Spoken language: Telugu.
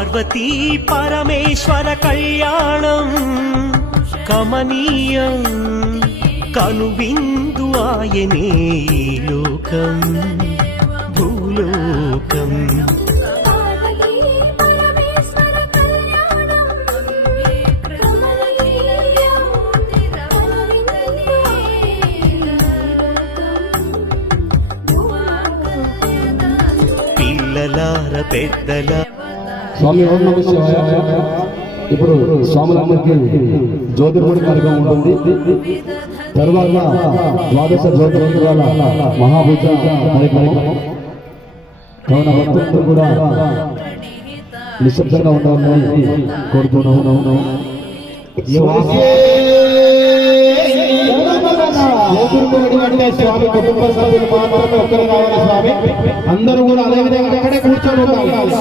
పార్వతీ పరమేశ్వర కళ్యాణం కమనీయం కనువిందు ఆయనే ఈ లోకం భూలోకం పిల్లలార పెద్దల స్వామి ఓం నమః శివాయ. ఇప్పుడు స్వాములందరికీ జ్యోతిర్మణి కార్యక్రమం ఉంటుంది. తర్వాత ద్వాదశ జ్యోతిర్మణుల మహాపూజ కార్యక్రమం. కావున భక్తులందరూ కూడా నిశ్శబ్దంగా ఉండాలని కోరుతున్నాను. స్వామి కుటుంబ సభ్యులు మాత్రమే ఒక్కరు కావాలి స్వామి. అందరూ కూడా అదే విధంగా అక్కడే కూర్చొని ఉండాలి.